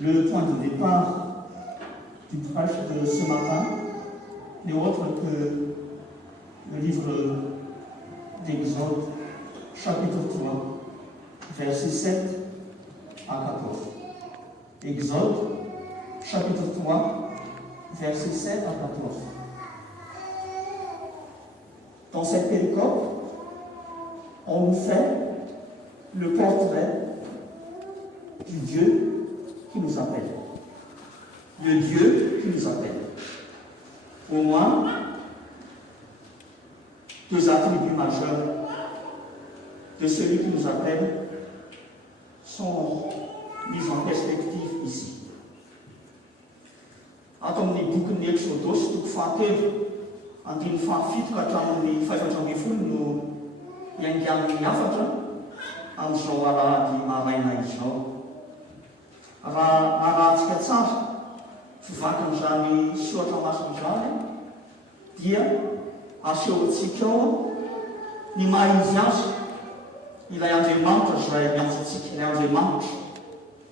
Le point de départ du prêche de ce matin n'est autre que le livre d'Exode, chapitre 3, versets 7 à 14. Exode, chapitre 3, versets 7 à 14. Dans cette péricope, on nous fait le portrait du Dieu qui nous appelle. Le Dieu qui nous appelle. Au moins, deux attributs majeurs de celui qui nous appelle sont mis en perspective ici. Atom ny bokin'ny Exodus toko fahatelo andiny fahafito ka hatramin'ny 500 no iangan'ny afatra amin'izao alahady maraina izao. Raha arahantsika tsara fivakan'izany soratra masina izany dia asehoantsika ao ny maha-izy azy ilay Andriamanitra izay miantso antsika, ilay Andriamanitra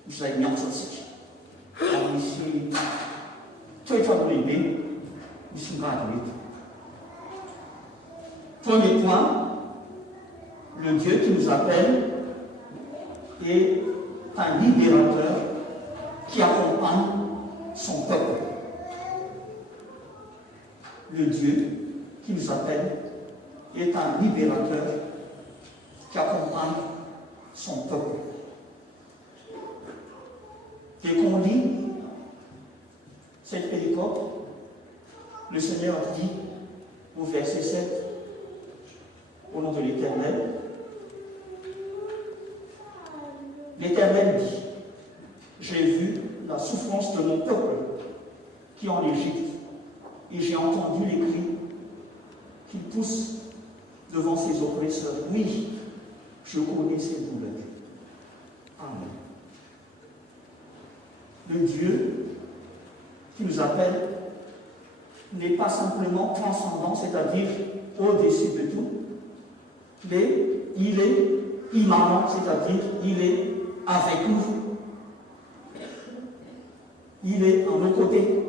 izay miantso antsika. Ary misy toetra lehibe misongady eto. Premier point, le Dieu qui nous appelle est un libérateur qui accompagne son peuple. Le Dieu qui nous appelle est un libérateur qui accompagne son peuple. Dès qu'on lit cette péricope, le Seigneur dit au verset 7, au nom de l'Éternel, l'Éternel dit, j'ai vu la souffrance de mon peuple qui est en Égypte, et j'ai entendu les cris qu'il pousse devant ses oppresseurs. Oui, je connais ses douleurs. Amen. Le Dieu qui nous appelle n'est pas simplement transcendant, c'est-à-dire au-dessus de tout, mais il est immanent, c'est-à-dire il est avec nous. Il est à nos côtés.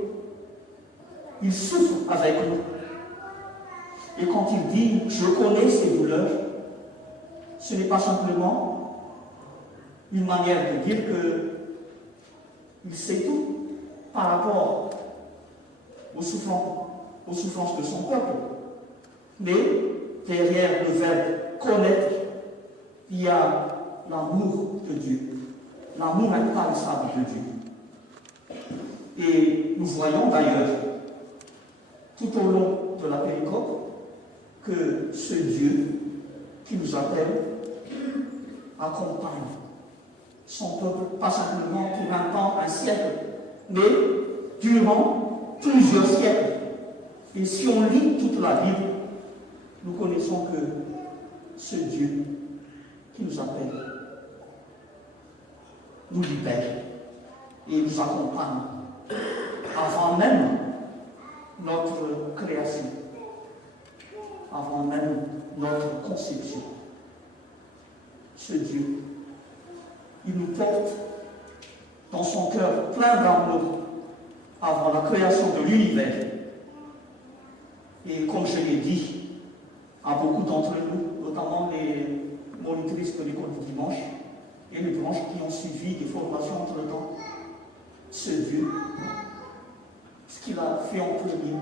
Il souffre avec nous. Et quand il dit « je connais ses douleurs », ce n'est pas simplement une manière de dire qu'il sait tout par rapport aux souffrances de son peuple. Mais derrière le verbe « connaître », il y a l'amour de Dieu, l'amour intarissable de Dieu. Et nous voyons d'ailleurs, tout au long de la péricope, que ce Dieu qui nous appelle accompagne son peuple, pas simplement pour un temps, un siècle, mais durant plusieurs siècles. Et si on lit toute la Bible, nous connaissons que ce Dieu qui nous appelle nous libère et nous accompagne avant même notre création, avant même notre conception. Ce Dieu, il nous porte dans son cœur plein d'amour avant la création de l'univers. Et comme je l'ai dit à beaucoup d'entre nous, notamment les monitrices de l'école du dimanche et les branches qui ont suivi des formations entre-temps, ce Dieu, ce qu'il a fait en premier,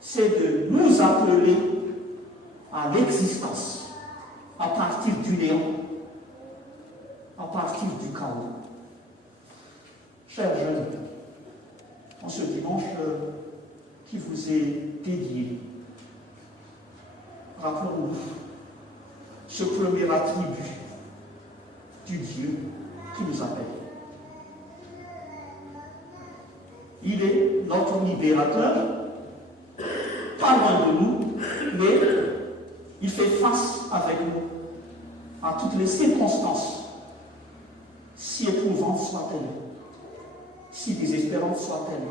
c'est de nous appeler à l'existence à partir du néant, à partir du chaos. Chers jeunes, en ce dimanche qui vous est dédié, rappelons-nous ce premier attribut du Dieu qui nous appelle. Il est notre libérateur, pas loin de nous, mais il fait face avec nous à toutes les circonstances, si éprouvantes soient-elles, si désespérantes soient-elles.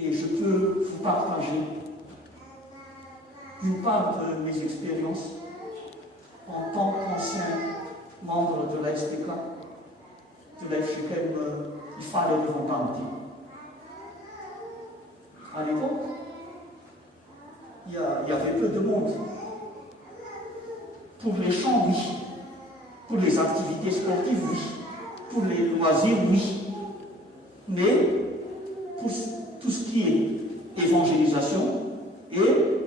Et je peux vous partager une part de mes expériences en tant qu'ancien membre de la SPK de l'Efchem, il fallait le volonté. À l'époque, il y avait peu de monde. Pour les chants, oui. Pour les activités sportives, oui. Pour les loisirs, oui. Mais pour tout ce qui est évangélisation et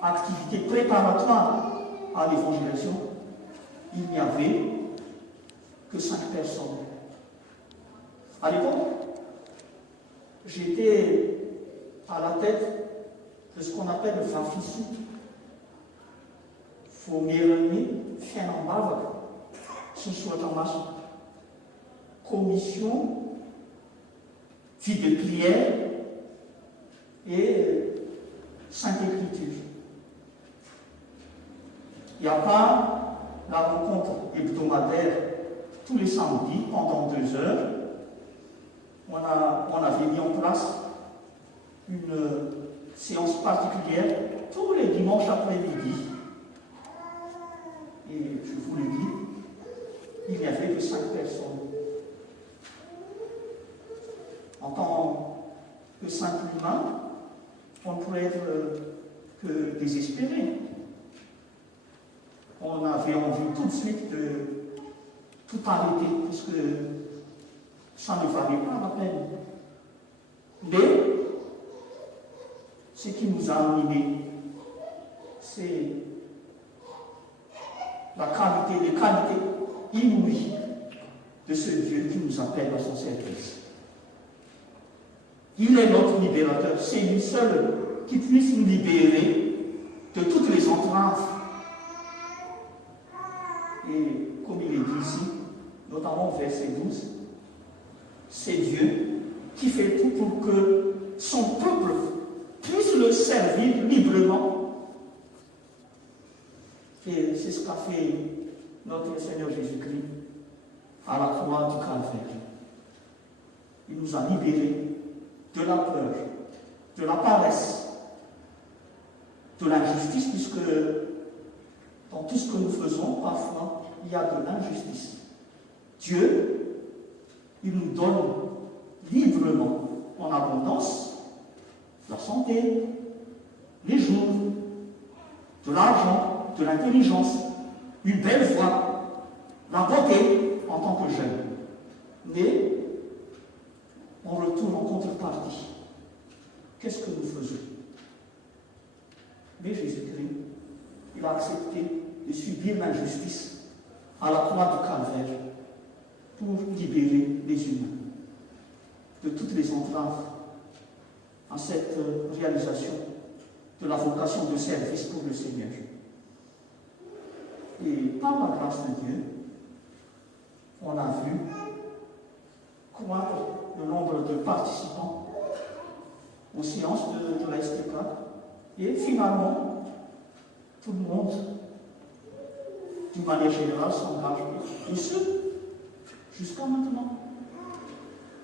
activité préparatoire à l'évangélisation, il n'y avait que 5 personnes. À l'époque, j'étais à la tête de ce qu'on appelle le FAFISU. Formulering Fernambava, ce soit en marche. Commission, vie de prière et Sainte Écriture. Il n'y a pas la rencontre hebdomadaire tous les samedis pendant 2 heures. On avait mis en place une séance particulière tous les dimanches après-midi. Et je vous le dis, il n'y avait que 5 personnes. En tant que simple humain, on ne pourrait être que désespéré. On avait envie tout de suite de tout arrêter, puisque ça ne valait pas la peine. Mais ce qui nous a animés, c'est la qualité, les qualités inouïes de ce Dieu qui nous appelle à son service. Il est notre libérateur, c'est lui seul qui puisse nous libérer de toutes les entraves. Et comme il est dit ici, notamment au verset 12, c'est Dieu qui fait tout pour que son peuple puisse le servir librement. Et c'est ce qu'a fait notre Seigneur Jésus-Christ à la croix du Calvaire. Il nous a libérés de la peur, de la paresse, de l'injustice, puisque dans tout ce que nous faisons, parfois, il y a de l'injustice. Dieu, il nous donne librement, en abondance, la santé, les jours, de l'argent, de l'intelligence, une belle voix, la beauté en tant que jeune. Mais, en retour, en contrepartie, qu'est-ce que nous faisons? Mais Jésus-Christ, il a accepté de subir l'injustice à la croix du Calvaire pour libérer les humains de toutes les entraves à cette réalisation de la vocation de service pour le Seigneur. Et par la grâce de Dieu, on a vu croître le nombre de participants aux séances de la STK, et finalement, tout le monde, d'une manière générale, s'engage. Et ce, jusqu'à maintenant.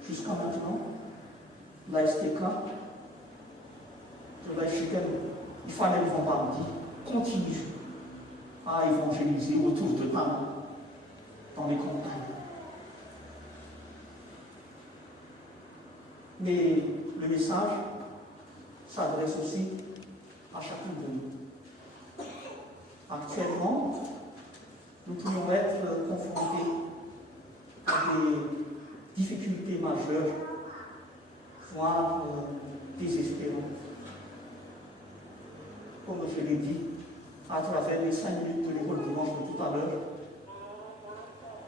Jusqu'à maintenant, la STK, de la FCM, il fallait le vendredi, continue à évangéliser autour de Paris, dans les campagnes. Mais le message s'adresse aussi à chacun de nous. Actuellement, nous pouvons être confrontés à des difficultés majeures, voire désespérantes. Comme je l'ai dit, à travers les 5 minutes de l'école dimanche de tout à l'heure,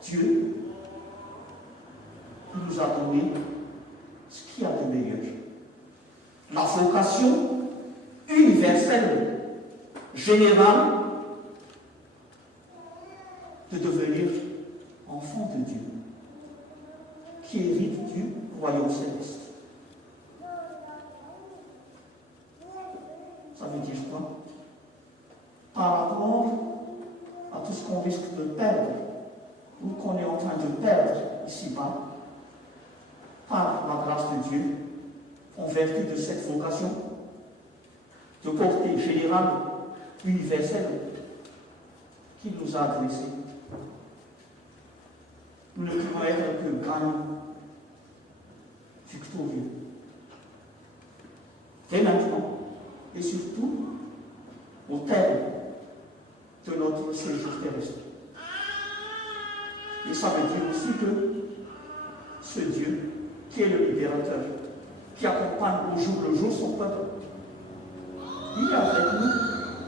Dieu nous a donné ce qu'il y a de meilleur. La vocation universelle, générale, de devenir enfant de Dieu, qui hérite du royaume céleste. Ça veut dire quoi? Par rapport à tout ce qu'on risque de perdre, ou qu'on est en train de perdre ici-bas, par la grâce de Dieu, en vertu de cette vocation de portée générale, universelle, qu'il nous a adressée. gagnant, victorieux. Dès maintenant, et surtout au terme de notre séjour terrestre. Et ça veut dire aussi que ce Dieu, qui est le libérateur, qui accompagne au jour le jour son peuple, il est avec nous,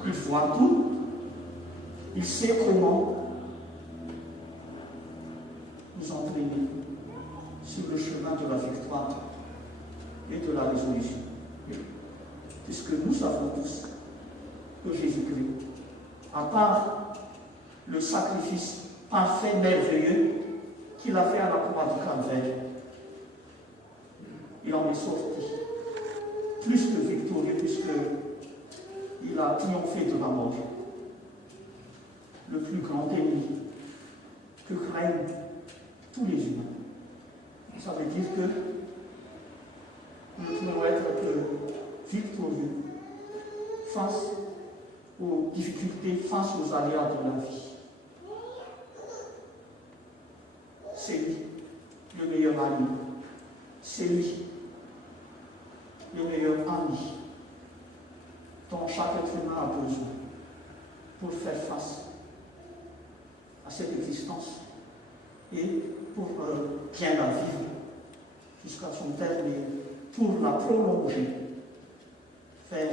il voit tout, il sait comment nous entraîner sur le chemin de la victoire et de la résolution. Puisque nous savons tous que Jésus-Christ, à part le sacrifice parfait, merveilleux qu'il a fait à la croix du Calvaire, il en est sorti plus que victorieux, puisqu'il a triomphé de la mort. Le plus grand ennemi que craignent tous les humains. Ça veut dire que nous ne pouvons être que victorieux face aux difficultés, face aux aléas de la vie. C'est lui, le meilleur ami. C'est lui, le meilleur ami dont chaque être humain a besoin pour faire face à cette existence et pour bien la vivre jusqu'à son terme et pour la prolonger vers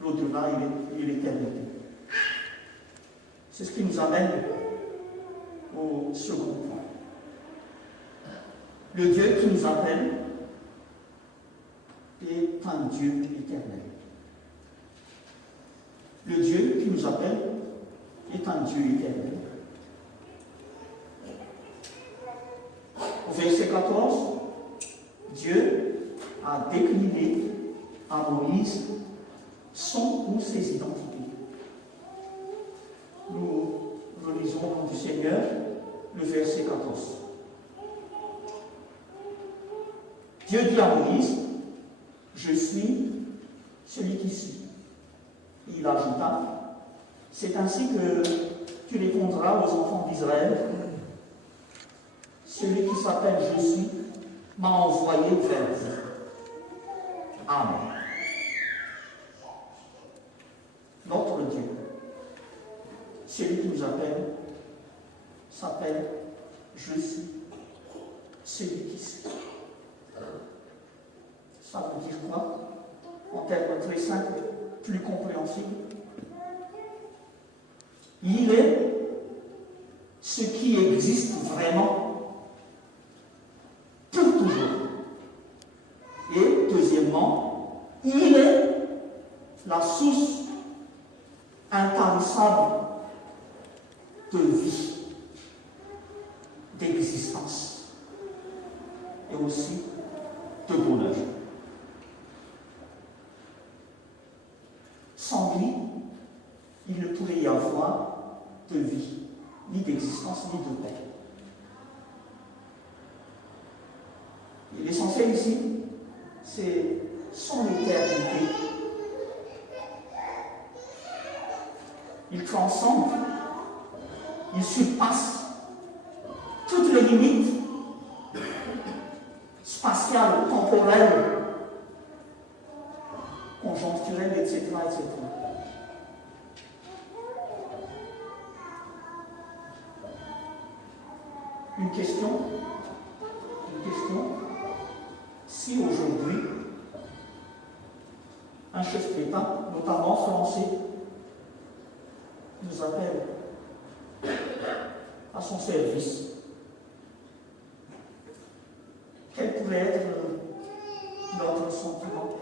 l'au-delà et l'éternité. C'est ce qui nous amène au second point. Le Dieu qui nous appelle est un Dieu éternel. Le Dieu qui nous appelle est un Dieu éternel. Au verset 14, Dieu a décliné à Moïse son ou ses identités. Nous relisons au nom du Seigneur le verset 14. Dieu dit à Moïse, je suis celui qui suis. Et il ajouta, c'est ainsi que tu répondras aux enfants d'Israël, celui qui s'appelle je suis m'a envoyé vers vous. Amen. Notre Dieu, celui qui nous appelle, s'appelle je suis celui qui suis. Ça veut dire quoi? En termes très simples, plus compréhensibles. Il est ce qui existe vraiment pour toujours. Et deuxièmement, il est la source intarissable de vie, d'existence et aussi de bonheur. Sans lui, il ne pourrait y avoir de vie, ni d'existence, ni de paix. Et l'essentiel ici, c'est son éternité. Il transcende, il surpasse toutes les limites spatiales, temporelles, conjoncturelles, etc., etc. Une question. Si aujourd'hui, un chef d'État, notamment français, nous appelle à son service, quel pourrait être notre sentiment?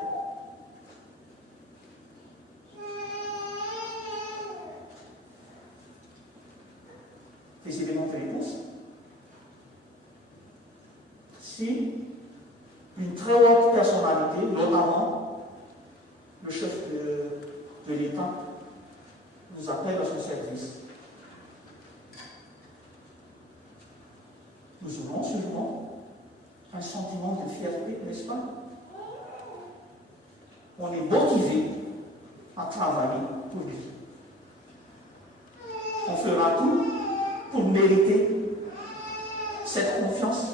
Des éléments de réponse. Si une très haute personnalité, notamment le chef de l'État, nous appelle à son service, nous aurons sûrement un sentiment de fierté, n'est-ce pas? On est motivé à travailler pour lui. On fera tout pour mériter cette confiance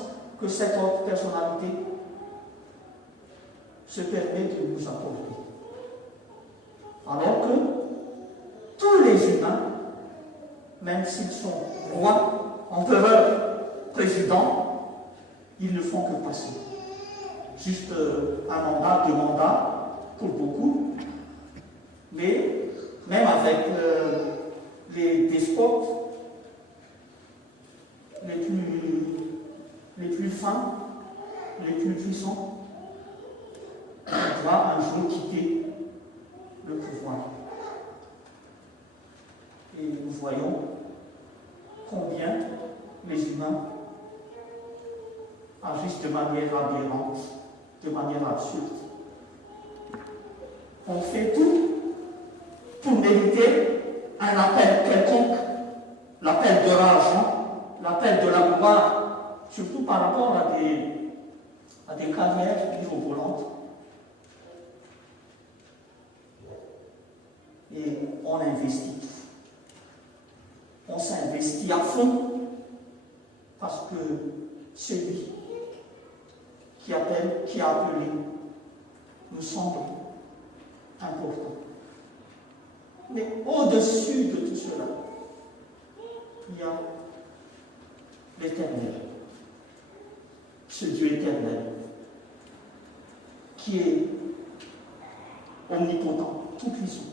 que cette autre personnalité se permet de nous apporter. Alors que tous les humains, même s'ils sont rois, empereurs, présidents, ils ne font que passer. Juste un mandat, 2 mandats pour beaucoup, mais même avec les despotes les plus fins, les plus puissants, on doit un jour quitter le pouvoir. Et nous voyons combien les humains agissent de manière aberrante, de manière absurde. On fait tout pour mériter un appel quelconque, l'appel de l'argent, l'appel de la gloire, surtout par rapport à des carrières mirobolantes. Et on investit tout. On s'investit à fond parce que celui qui a appelé nous semble important. Mais au-dessus de tout cela, il y a l'Éternel, ce Dieu éternel, qui est omnipotent, tout-puissant,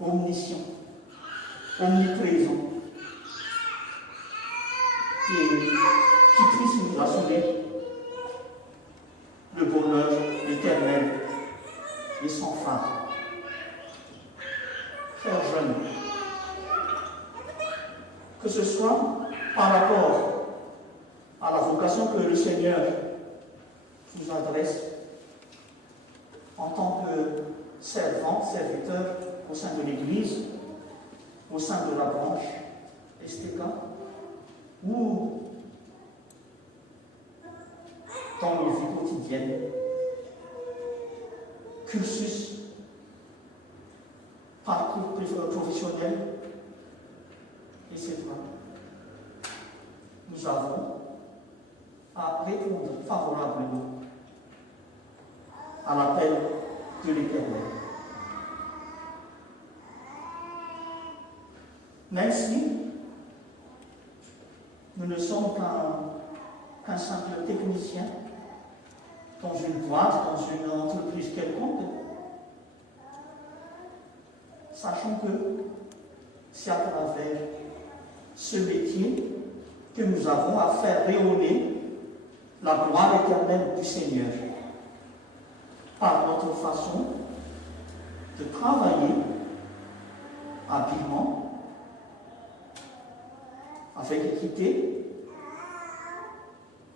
omniscient, omniprésent, et qui puisse nous assurer le bonheur éternel et sans fin. Frères jeunes, que ce soit par rapport à la vocation que le Seigneur vous adresse en tant que servant, serviteur au sein de l'Église, au sein de la branche STK, ou dans nos vies quotidiennes, cursus, parcours professionnel, etc. Nous avons à répondre favorablement à l'appel de l'Éternel. Même si nous ne sommes qu'un simple technicien dans une boîte, dans une entreprise quelconque, sachant que c'est à travers ce métier que nous avons à faire rayonner la gloire éternelle du Seigneur par notre façon de travailler habilement, avec équité,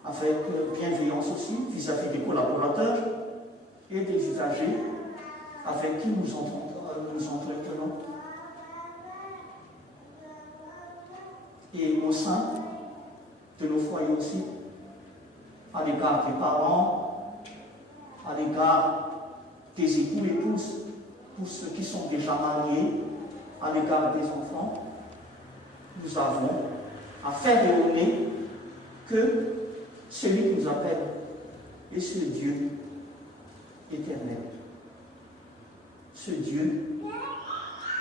avec bienveillance aussi vis-à-vis des collaborateurs et des usagers avec qui nous entretenons. Et au sein de nos foyers aussi, à l'égard des parents, à l'égard des époux et épouses, pour ceux qui sont déjà mariés, à l'égard des enfants, nous avons à faire rayonner que celui qui nous appelle est ce Dieu éternel. Ce Dieu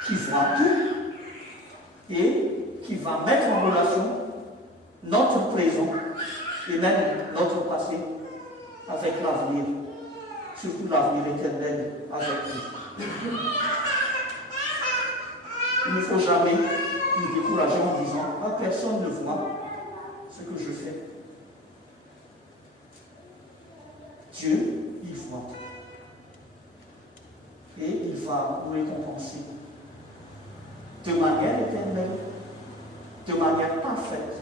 qui voit tout et qui va mettre en relation notre présent et même notre passé avec l'avenir, surtout l'avenir éternel avec lui. Il ne faut jamais nous décourager en disant « Ah, personne ne voit ce que je fais ». Dieu, il voit. Et il va nous récompenser de manière éternelle, de manière parfaite.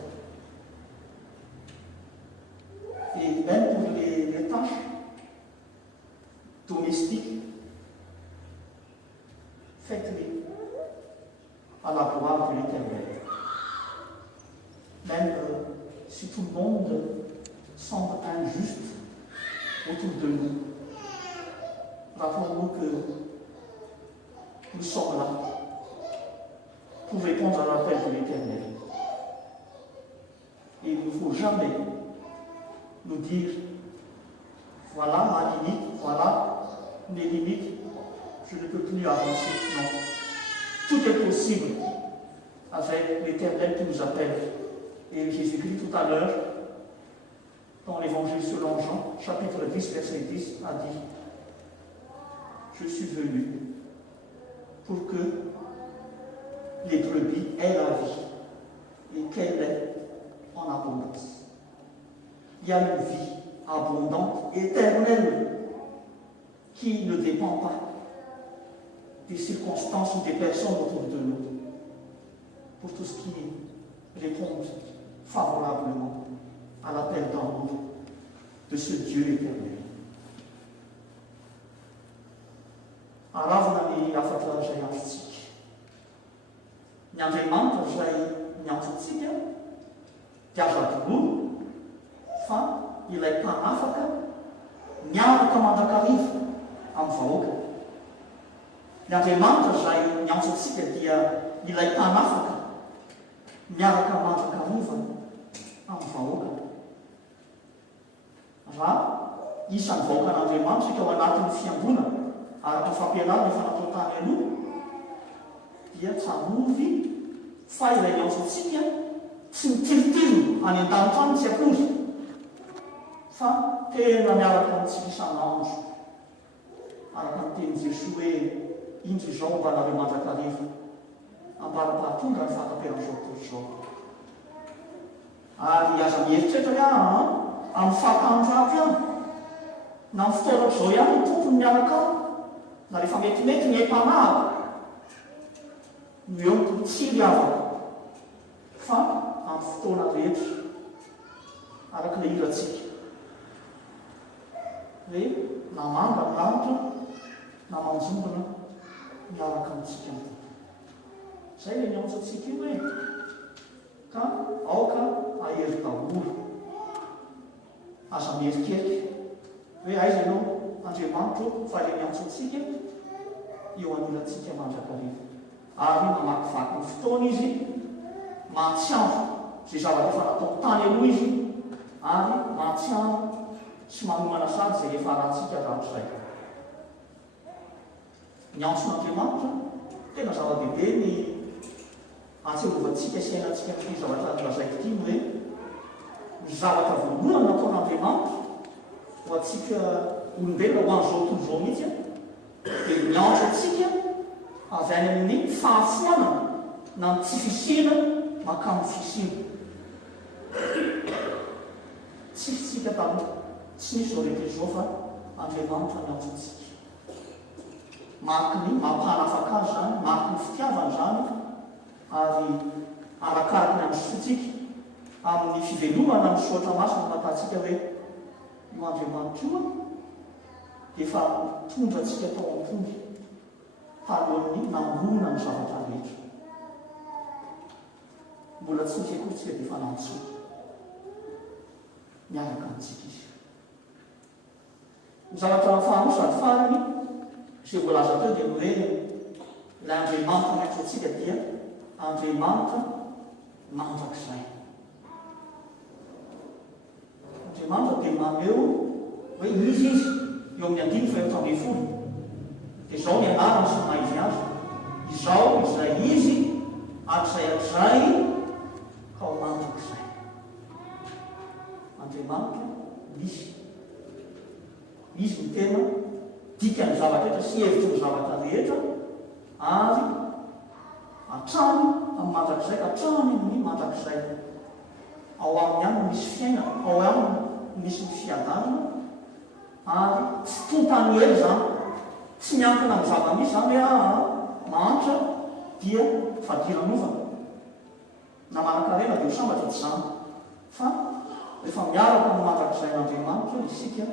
Et même pour les tâches domestiques, faites-les à la gloire de l'Éternel. Même si tout le monde semble injuste autour de nous, rappelons-nous que nous sommes là pour répondre à l'appel de l'Éternel. Et il ne faut jamais nous dire voilà ma limite, voilà mes limites, je ne peux plus avancer. Non. Tout est possible avec l'Éternel qui nous appelle. Et Jésus-Christ tout à l'heure, dans l'Évangile selon Jean, chapitre 10, verset 10, a dit « Je suis venu pour que les brebis aient la vie et qu'elle est en abondance. » Il y a une vie abondante, éternelle, qui ne dépend pas des circonstances ou des personnes autour de nous, pour tout ce qui répond favorablement à l'appel d'amour de ce Dieu éternel. Aravnami afatra zay antsika. Ny Andriamanitra zay miantsontsika dia azo fa ilay mpanafaka miaraka mandrakariva amin'ny vahoaka. Ny Andriamanitra zay miantsontsika dia ilay mpanafaka miaraka mandrakariva amin'ny vahoaka. Raha isan'ny vahoakan'Andriamanitra ka ao anatin'ny fiangonana araka ny fampianarana efa natao tany aloha dia tsy hamovy fa ilay miantsontsika tsy mitiritiro any an-danitra any tsy akory fa tena miaraka amintsika isan'andro araka ny teny Jesosy hoe indro izao mba nareo mandrakariva ambara-pahatonga ny fahataperan'izao tontolo izao. Ary aza mieritreritra ihany amin'ny fahatandro aby ihany na amin'ny fotoana izao ihany ny tompony miaraka na rehefa metimety ny empanahaka no eo ny tsiry avaka fa amin'ny fotoana rehetra araka ilay iratsika hoe na manga ny lanitra na manjombona miaraka amintsika ny tompony. Zay ilay miantso antsika io hoe ka aoka ahery daholo. Aza mierikerika hoe aiza ianao Andriamanitra fa ilay miantso antsika eo anirantsika mandrakariva. Ary mamakivaky ny fotoana izy, mahatsiaro zay zavatra efa natao tany aloha izy, ary mahatsiaro sy manomana sady zay efa rahantsika rahatrizay. Ny antson'Andriamanitra tena zava-dehibe ny ahatserovantsika sainantsika ny zavatra lazaiko ity hoe ny zavatra voalohany nataon'Andriamanitra ho antsika olombelona ho an'izao tontolo izao mihitsy dia miantso antsika avy any amin'ny fahafoanana na ny tsy fisina makamy fisina. Tsisitsika tamin'ny tsy nisy zao rehetra izao fa Andriamanitra miantso antsika. Mariky ny mampanafaka azy zany, mariky ny fitiavany zany, ary arakaraka ny amin'ny sotsika amin'ny fivelomana amin'ny soatra masina matantsika hoe io Andriamanitra io dia efa tondra antsika tao am-pony talohan'ny nangona ny zavatra rehetra. Mbola tsy misy akory tsika dia efa nantsoa miaraka amintsika izy. Ny zavatra faharoa sady farany izay voalaza teo dia hoe ilay Andriamanitra miantso antsika dia Andriamanitra mandrakizay. Andriamanitra dia mameo hoe izy eo amin'ny andiny faefatra ambin'ny folo. Dia izao ny anarany sy maha izy azy. Izao izay izy atrizay ka ho mandrakizay. Andriamanitra misy. Izy ny tena dikany zavatra rehetra sy hevitra ny zavatra rehetra ary hatrany amin'ny mandrakizay ka hatrany amin'ny mandrakizay. Ao aminy ihany no misy fiainana, ao aminy no misy ny fiadanana ary tsy tontany ely zany, tsy miankina amin'ny zava-misy zany hoe mantra dia fadiran'ovana na manan-karena dia ho sambatra tsy zany fa rehefa miaraka amin'ny mandrakizay'Andriamanitra isika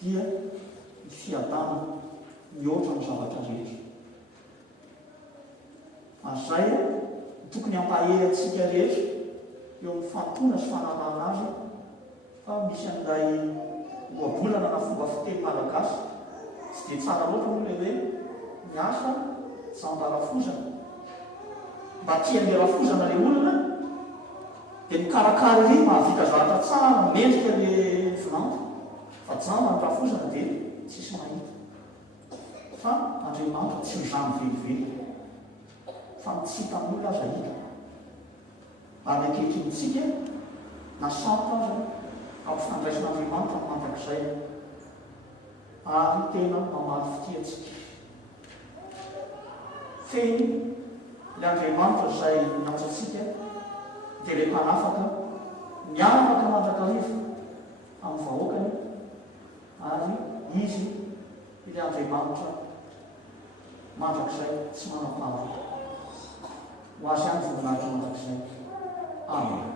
dia ny fiadanana mihoatra ny zavatra rehetra. Ary zay tokony hampahery antsika rehetra eo amin'ny fantona sy fanarahana azy fa misy an'ilay ohabolana na fomba fiteny malagasy tsy dia tsara loatra moa ilay hoe miasa tsy hambarafozana. Mba tia ny rafozana ilay olona dia mikarakara ry mahavita zavatra tsara mendrika le vinanto fa jananatra fosana dia tsisy mahita fa Andriamanitra tsy mizany velively fa mitsita amin'olona aza hita ary ankehitriny na sarotra aza ampifandraisan'Andriamanitra mandrakizay ary tena mamaly fitiatsika feny le Andriamanitra izay natsatsika dia le mpanafaka miaraka mandrakariva amin'ny vahoakany ary izy le Andriamanitra mandrakizay tsy manam-paharoa ho azy ihany voninahitra mandrakizay. Amen.